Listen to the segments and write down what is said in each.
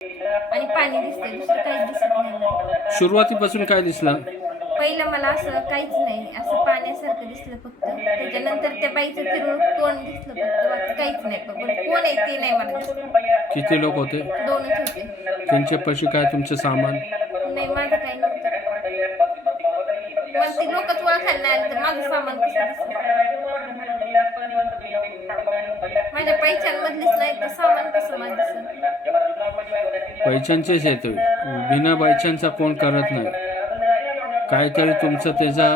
आणि पाणी दिसते, दुसरं काहीच दिसत नाही मला. सुरुवातीपासून काय दिसलं? पहिलं मला असं काहीच नाही, असं पाण्यासारखं दिसलं फक्त. त्याच्यानंतर त्या बाईचं तिरुळ तोंड दिसलं फक्त, बाकी काहीच नाही. पण कोण आहे ते नाही मला दिसलं. किती लोक होते? 2च होते. त्यांच्यापाशी काय तुमचं सामान? नाही, माझं काही नव्हतं. मला ती लोकच ओळखायला नाही आली तर माझं सामान कसं दिसलं? माझ्या पैशांमधलीच नाही तर सामान कसं माझं दिसलं? पैशांचेच येतोय, बिना पैशांचा कोण करत नाही. काहीतरी तुमचं त्याचा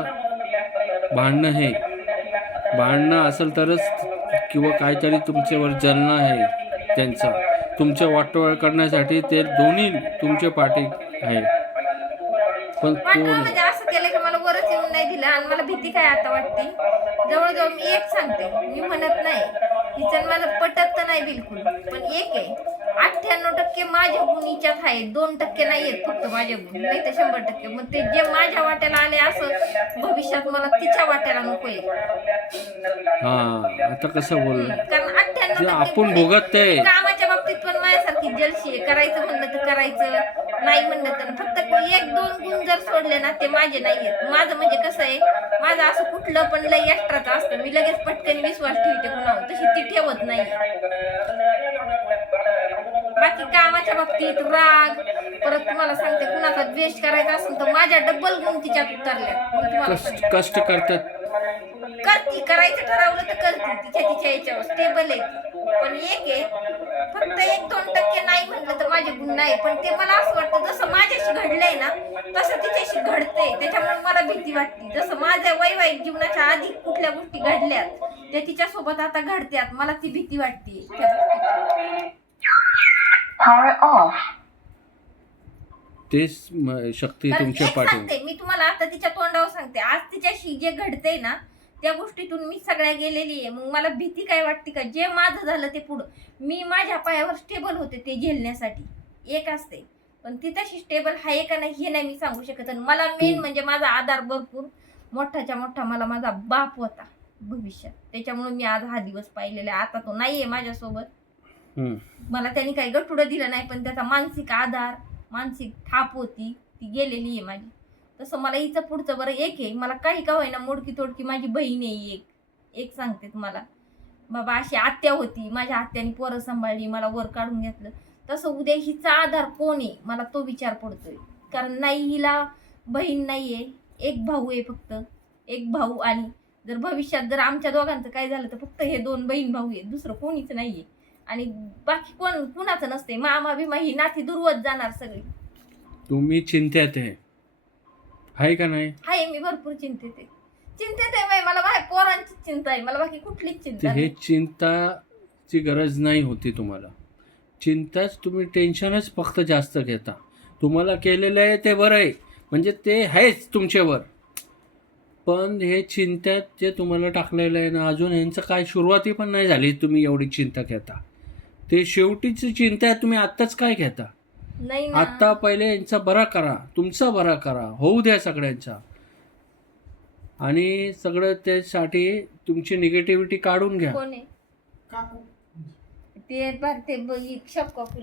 भांडणं असेल तरच, किंवा काहीतरी तुमच्यावर जलना आहे त्यांचा, तुमचं वाटोळ करण्यासाठी ते दोन्ही तुमचे पाठी आहे. पण कोण म्हणजे असं केलं की मला वरच येऊन नाही दिलं. आणि मला भीती काय आता वाटते, जवळजवळ मी एक सांगते, मी म्हणत नाही तिचं मला पटत तर नाही बिलकुल, पण एक आहे 98% माझे गुण हिच्यात आहे, 2% नाही आहेत फक्त माझे गुण, नाही तर 100%. मग ते जे माझ्या वाट्याला आले असं भविष्यात मला तिच्या वाट्याला नकोय. हा, आता कसं बोल, कारण 98% आपण भोगत ते कामाच्या बाबतीत पण माझ्यासारखी जलशी आहे. करायचं म्हणलं तर करायचं, नाही म्हणलं तर फक्त 1-2 गुण जर सोडले ना ते माझे नाही आहेत. माझं म्हणजे कसं आहे, माझं असं कुठलं पण लय एक्स्ट्राचं असतं, मी लगेच पटकन विश्वास ठेवते कुणावर, तशी ती ठेवत नाही. बाकी कामाच्या बाबतीत राग, परत तुम्हाला सांगते कुणाचा द्वेष करायचा असेल तर माझ्या डबल गुण तिच्यात उतरल्या. कष्ट करतात, करती, करायचं ठरवलं तर करती, तिच्या याच्यावर स्टेबल आहे ती. पण एक आहे फक्त 1-2% नाही म्हटलं तर माझे गुण नाही. पण ते मला असं वाटतं जसं माझ्याशी घडलंय ना तसं तिच्याशी घडतंय, त्याच्यामुळे मला भीती वाटते. जसं माझ्या वैवाहिक जीवनाच्या आधी कुठल्या गोष्टी घडल्यात त्या तिच्यासोबत आता घडत्यात, मला ती भीती वाटते. तेच शक्ती तुमच्या पाठी. मी तुम्हाला आता तिच्या तोंडावर सांगते, आज तिच्याशी जे घडतंय ना त्या गोष्टीतून मी सगळ्या गेलेली आहे. मग मला भीती काय वाटते का, जे माझं झालं ते पुढं, मी माझ्या पायावर स्टेबल होते ते झेलण्यासाठी एक असते, पण ती तशी स्टेबल आहे का नाही हे नाही मी सांगू शकत. आणि मला मेन म्हणजे माझा आधार भरपूर मोठाच्या मोठा मला माझा बाप होता भविष्यात, त्याच्यामुळे मी आज हा दिवस पाहिलेला. आता तो नाहीये माझ्यासोबत, मला त्यांनी काही गठुडं दिलं नाही, पण त्याचा मानसिक आधार, मानसिक थाप होती ती गेलेली आहे माझी. तसं मला हिचं पुढचं बरं एक आहे, मला काही का होईना मोडकी तोडकी माझी बहीण आहे एक सांगते तुम्हाला. बाबा अशी आत्या होती, माझ्या आत्याने पोरं सांभाळली, मला वर काढून घेतलं. तसं उद्या हिचा आधार कोण आहे मला तो विचार पडतोय. कारण नाही हिला बहीण नाहीये, एक भाऊ आहे फक्त, एक भाऊ. आणि जर भविष्यात जर आमच्या दोघांचं काय झालं तर फक्त हे 2 बहीण भाऊ आहेत, दुसरं कोणीच नाहीये. आणि बाकी कुणाचं नसते. मामा बिमा ही नाती दुर्वत जाणार सगळी. तुम्ही चिंतेत आहे का नाही? आहे, मी भरपूर चिंतेत आहे. मला माझ्या पोरांची चिंता आहे, मला बाकी कुठलीच चिंता हे नाही. चिंताची गरज नाही होती तुम्हाला. चिंताच तुम्ही टेन्शनच फक्त जास्त घेता. तुम्हाला केलेलं आहे ते बरं आहे, म्हणजे ते आहेच तुमच्यावर. पण हे चिंतेत जे तुम्हाला टाकलेलं आहे ना, अजून यांचं काय सुरुवाती पण नाही झाली, तुम्ही एवढी चिंता घेता. ते शेवटीची चिंता आहे, तुम्ही आत्ताच काय घेता? नाही ना, आत्ता पहिले यांचा बरा करा, तुमचा बरा करा, होऊ द्या सगळ्यांचा. आणि सगळं त्यासाठी तुमची निगेटिव्हिटी काढून घ्या. कोण आहे ते भारते शॉप कॉफीला